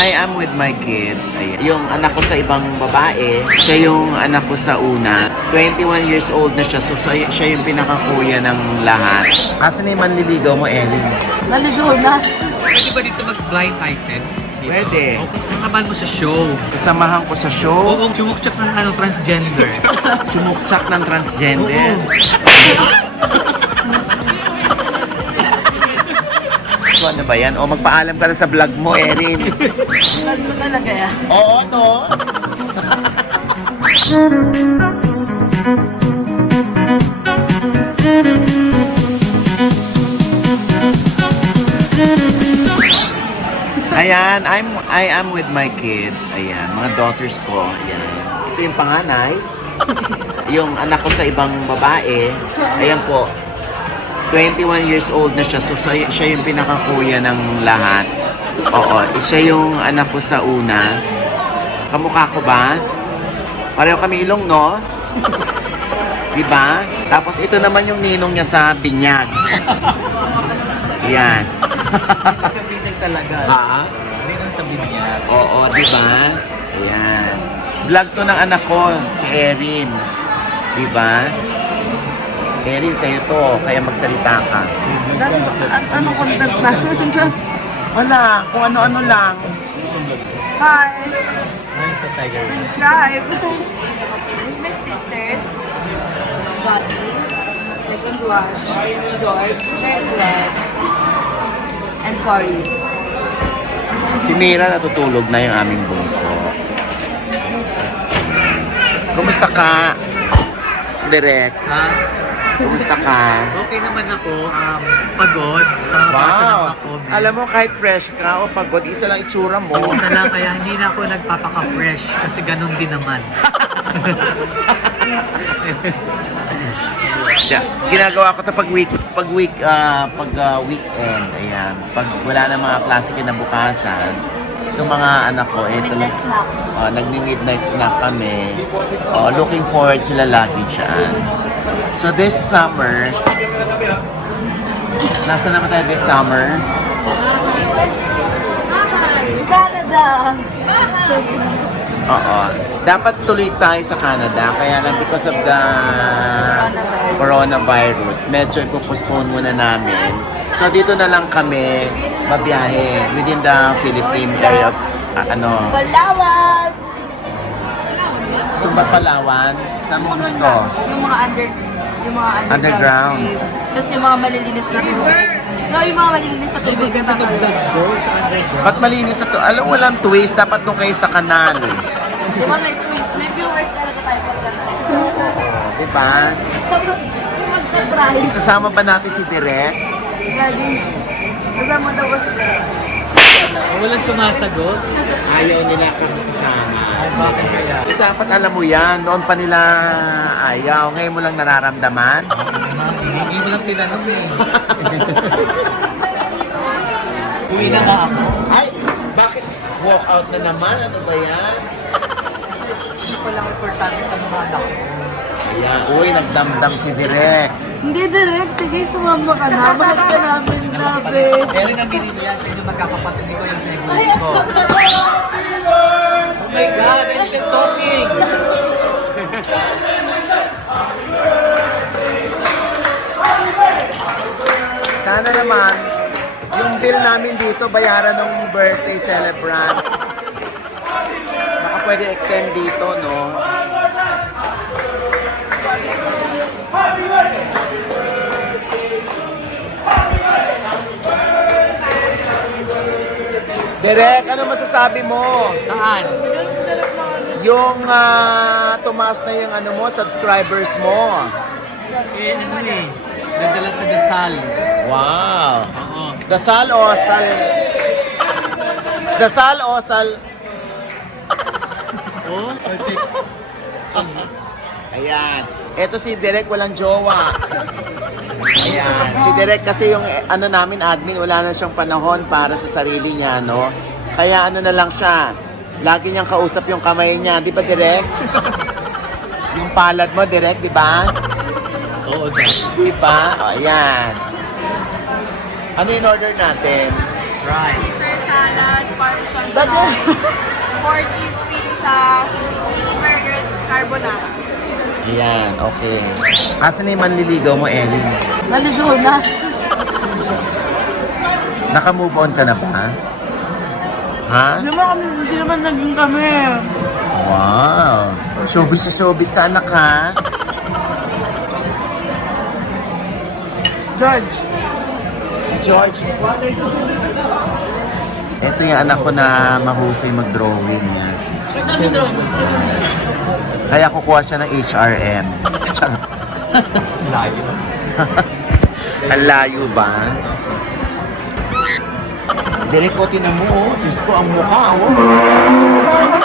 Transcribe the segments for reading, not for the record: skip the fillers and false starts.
I am with my kids. Ayan. Yung anak ko sa ibang babae, siya yung anak ko sa una. 21 years old na siya, so siya yung pinakakuya ng lahat. Asan na yung manliligaw mo, Ellie? Naligaw na. Pwede ba dito mag-blind item? Pwede. Kasamahan mo sa show. Kasamahan ko sa show. Oo, sumukchak ng transgender. Sumukchak ng transgender. So, ano ba yan? O magpaalam ka na sa vlog mo, Erin. Vlog mo talaga yan. Oo, to. Ayan, I am with my kids. Ayan, mga daughters ko. Ayan. Ito yung panganay. Yung anak ko sa ibang babae. Ayan po. 21 years old na siya, so siya yung pinakakuya ng lahat. Oo, siya yung anak ko sa una. Kamukha ko ba? Pareho kami ilong, no? Diba? Tapos ito naman yung ninong niya sa binyag. Yan. Kasi binyag talaga. Ha? Binyag sa binyag. Oo, diba? Ayan. Vlog to ng anak ko, si Erin. Diba? Erin, sa'yo to, kaya magsalita ka. Dati, anong content na? Wala, kung ano-ano lang. Hi! Ayun sa Tiger. Subscribe! This is my sisters, Gotti, second one, George, third one, and Cory. Si Mira natutulog na yung aming bunso. Kumusta ka? Direk, Ha? kumusta ka? Okay naman ako. Pagod. Sa basa ng Wow! ako. Alam mo, kahit fresh ka o pagod, isa lang itsura mo. Isa lang kaya hindi na ako nagpapaka-fresh kasi ganun din naman. Yeah. Ginagawa ko to pag weekend. Ayan. Pag wala na mga klase kinabukasan, itong mga anak ko, Midnight snack. nagmi-midnight snack kami. Looking forward sila lagi dyan. So this summer, nasa naman tayo this summer? Canada! Oo. Dapat tuloy tayo sa Canada. Kaya lang because of the coronavirus, medyo ipopostpone muna namin. So dito na lang kami mabiyahe within the Philippine area of, Palawan! Sumba, Palawan. Saan mo gusto? Yung mga Underground. Tapos yung mga malilinis na tubig. No, yung mga malilinis na tubig. Go sa underground. Ba't malinis na to? Alam, walang twist. Dapat nung kayo sa kanal. Di ba may twist? May viewers talaga tayo pagkakaroon. Diba? Yung magta-try. Isasama ba natin si Direk? Lagi. Kasama daw ko si Tere. Walang sumasagot. Ayaw nila kami kasama. Bakit kaya? Dapat alam mo yan. Noon pa nila ayaw. Ngayon mo lang nararamdaman. Hindi mo lang tinanong eh. Uwi na nga ako. Ay! Bakit walk out na naman? Ano ba yan? Hindi pa lang importante sa mga anak ko. Ayan. Uy, nagdamdam si Direk. Hindi direct, sige sumama ka na. Mahal ka namin, grabe. Meron ang binili yan sa inyo magkakapatid ko yung favorite ko. Oh my God, I'm still talking! Sana naman, yung bill namin dito, bayaran ng birthday celebrant. Baka pwede extend dito, no? Direk, ano masasabi mo? Saan? Yung tumaas na yung ano mo, subscribers mo. Eh, ano eh. Nagdala sa Dasal. Wow! Oo. Dasal o sal? Dasal o sal? Oh? Ayan. Ito si Direk walang jowa. Ayan. Si Direk kasi yung ano namin admin, wala na siyang panahon para sa sarili niya, no? Kaya ano na lang siya. Lagi niyang kausap yung kamay niya. Di ba, Direk? Yung palad mo, Direk, di ba? Oo, Dad. Di ba? O, ayan. Ano in order natin? Rice. Sir, sa salad, parmesan fries, 4 cheese pizza, mini burgers, carbonara. Ayan, okay. Asan na yung manliligaw mo, Erin? Naligaw na. Naka-move on ka na ba? Ha? Hindi naman naging kami. Wow! Showbiz sa showbiz ka, anak, ha? George. Si George. Ito yung anak ko na mahusay mag-drawing niya. Kaya kukuha siya ng HRM. Layo. Ang layo ba? Direk ko, tinan mo, oh. Diyos ko, ang mukha, oh.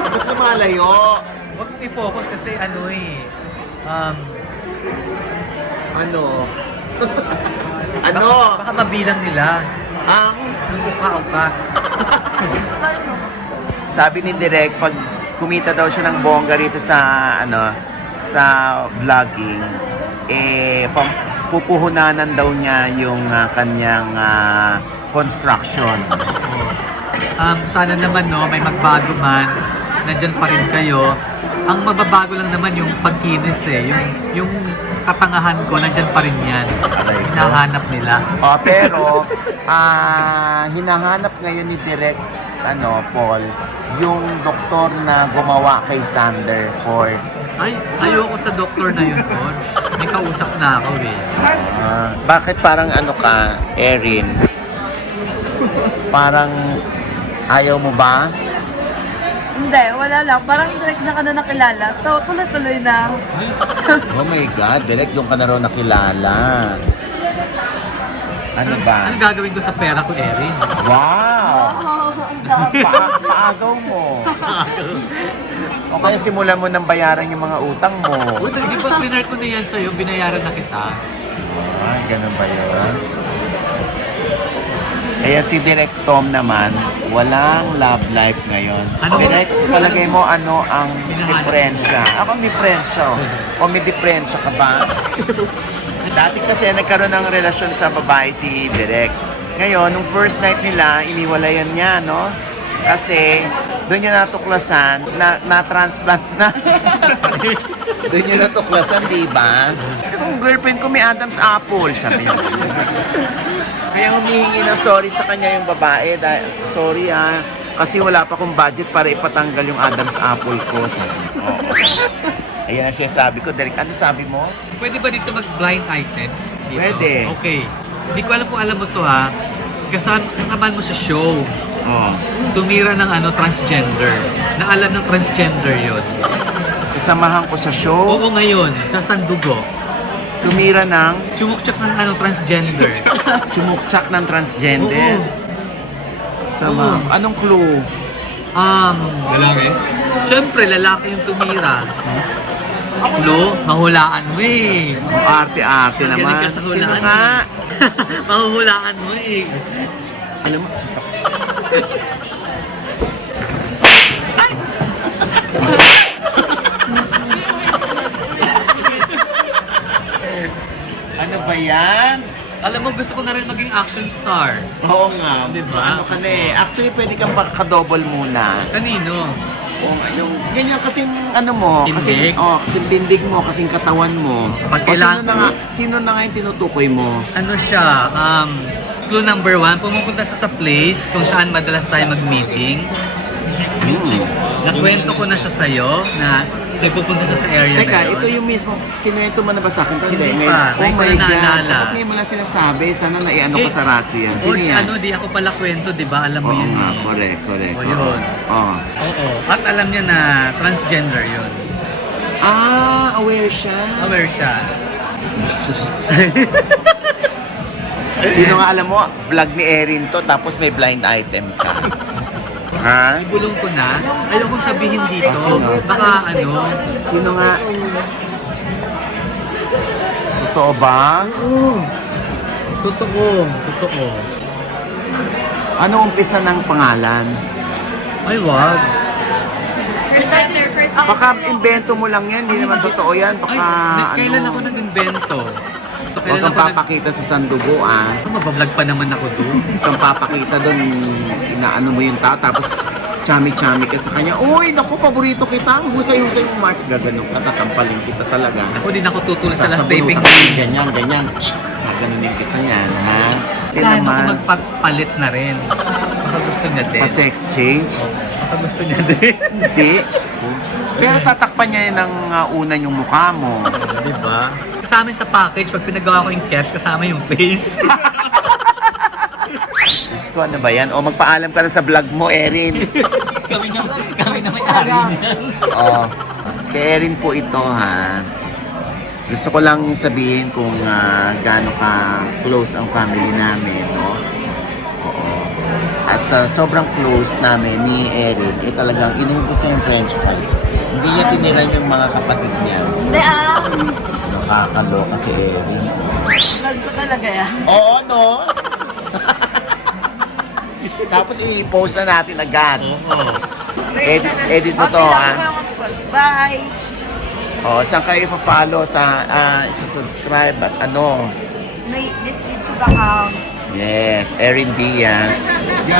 Ba't lumalayo? Huwag mong i-focus kasi ano Ano? Ano? Baka mabilang nila. Ang Yung uka-uka. sabi ni Direk, pag kumita daw siya ng bongga rito sa, sa vlogging, pupuhunanan daw niya yung kanyang construction. Sana naman may magbago man. Nandyan pa rin kayo. Ang mababago lang naman yung pagkinis yung katangahan ko, nandyan pa rin yan. Hinahanap nila. Pero, hinahanap ngayon ni Direk, Paul, yung doktor na gumawa kay Sander for... Ay, ayoko sa doktor na yun, Coach. May kausap na ako eh. Bakit parang ka, Erin? Parang ayaw mo ba? Hindi, wala lang. Parang direct na ka na nakilala. So, tuloy-tuloy na. Oh my God, Direk, doon ka na raw nakilala. Ano ba? Ano gagawin ko sa pera ko, Erin? Wow! Paagaw mo. O kaya simulan mo ng bayaran yung mga utang mo. Uy, di ba cleaner ko na yan sa'yo? Binayaran na kita. Ganun ba yun? Kaya si Direk Tom naman, walang love life ngayon. Ano? Direk, palagay mo ano ang Hinahanap. diferensya? Ako ang diferensya. O may diferensya ka ba? Dati kasi nagkaroon ng relasyon sa babae si Direk. Ngayon, nung first night nila, iniwalayan niya, no? Kasi doon niya natuklasan na transplant na. Doon niya natuklasan, di ba? Kung girlfriend ko may Adam's apple, sabi niya. Kaya humihingi ng sorry sa kanya yung babae. Sorry kasi wala pa akong budget para ipatanggal yung Adam's apple ko. Sabi niya. Oo. Ayan ang sabi ko. Derek, ano sabi mo? Pwede ba dito mag-blind item? Dito? Pwede. Okay. Hindi ko alam kung alam mo to ha. Kasamaan mo sa show. Oo. Tumira ng transgender. Na alam ng transgender yon. Isamahan ko sa show. Oo ngayon, sa Sandugo. Tumira ng Chumukchak ng transgender. Chumukchak ng transgender. Oo. Sama. Oo. Anong clue? Lalaki? Siyempre, lalaki yung tumira. Lo, mahulaan mo eh. Arte-arte Galing naman. ka sa Sino hulaan nga? eh. Mahuhulaan mo eh. Alam mo, sasak. Ano ba yan? Alam mo, gusto ko na rin maging action star. Oo nga. Diba? Ano ka na eh. Actually, pwede kang ka-double muna. Kanino? Kung yung ganyan kasing mo, Tindig? kasing tindig mo, kasing katawan mo. Pag O kailangan- sino na nga yung tinutukoy mo? Ano siya? Clue number 1, pumupunta sa place kung saan madalas tayo mag-meeting. Nakwento ko na siya sa'yo na siya pupunta siya sa area Teka, na yun. ito yung mismo, kinuwento mo na ba sa akin? Hindi Ngayon, pa. oh Ngayon ko my na God. naalala. Bakit ngayon mo lang sinasabi? Sana naiano ko sa ratio yan. Sino Or yan? di ako pala kwento, di ba? Alam mo Oo yun nga, eh. correct. O yun. Oo. Oo. At alam niya na transgender yun. Aware siya. Aware siya. Sino nga alam mo, vlog ni Erin to, tapos may blind item ka. Ha? Ibulong ko na. Ayokong sabihin dito. sino? Baka Sino nga? Totoo ba? Totoo. Totoo. Ano umpisa ng pangalan? Ay, wag. First time there, first time. Baka invento mo lang yan, hindi naman totoo yan. Baka Ay, kailan ako nag-invento? Huwag Kailan kang ako papakita sa sandugo, ah. Mabablog pa naman ako doon. Huwag kang papakita doon, inaano mo yung tao, tapos chami-chami ka sa kanya. Uy, naku, paborito kita. Ang husay-husay mo, Mark. Gaganon ka, tatampaling kita talaga. Ako din ako tutulong sa last Sasabunutan taping. ka, ganyan, ganyan. Gaganunin kita yan, ha? Hindi Kaya ako naman, magpapalit na rin. Baka gusto niya din. pa-sex change. Baka gusto niya din. Hindi. Pero tatakpan niya yun ng unan yung mukha mo. Di ba? Kasama yun sa package, pag pinagawa ko yung caps, kasama yung face. Diyos ko, ano ba yan? O magpaalam ka na sa vlog mo, Erin. kami na may-ari niyan. O, kay Erin po ito, ha. Gusto ko lang sabihin kung gaano ka close ang family namin, no? Oo. At sa sobrang close namin ni Erin, talagang inubos niya yung french fries. Hindi niya tiniran yung mga kapatid niya. Hindi Nakakaloka si Erin. vlog ko talaga yan. Oo, no? Tapos i-post na natin agad. Oo. Edit mo to, ha? Bye! O, saan kayo pa-follow sa subscribe at ano? May this YouTube account. Yes, Erin Diaz.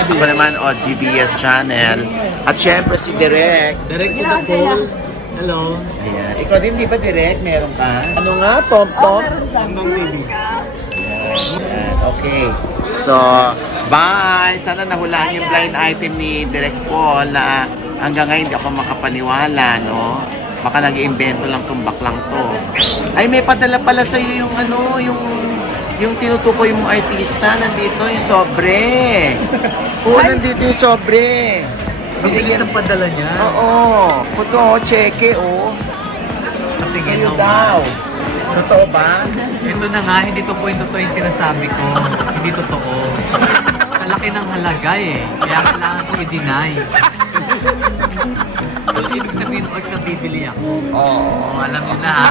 Ako naman, OG Diaz Channel. At syempre si Direk. Direct to the poll. Hello. Ayan. Ikaw din, di ba Direk? Meron ka? Ano nga? Tom Tom? Meron lang. Ayan. Okay. So, bye! Sana nahulaan yung blind item ni Direk Paul na hanggang ngayon hindi ako makapaniwala, no? Baka nag-iimbento lang tong baklang to. Ay, may padala pala sa'yo yung ano, yung tinutukoy mong artista. Nandito yung sobre. Oo, nandito yung sobre. Ang bilis ang padala niya. Oo. Ito, cheque, oh. Patingin Sa'yo mo. daw. Totoo ba? Ito na nga, hindi totoo yung sinasabi ko. Hindi totoo. Sa laki ng halaga eh. Kaya kailangan ko i-deny. So, ibig sabihin ko na bibili ako. Oo. Oh, alam niyo na ha.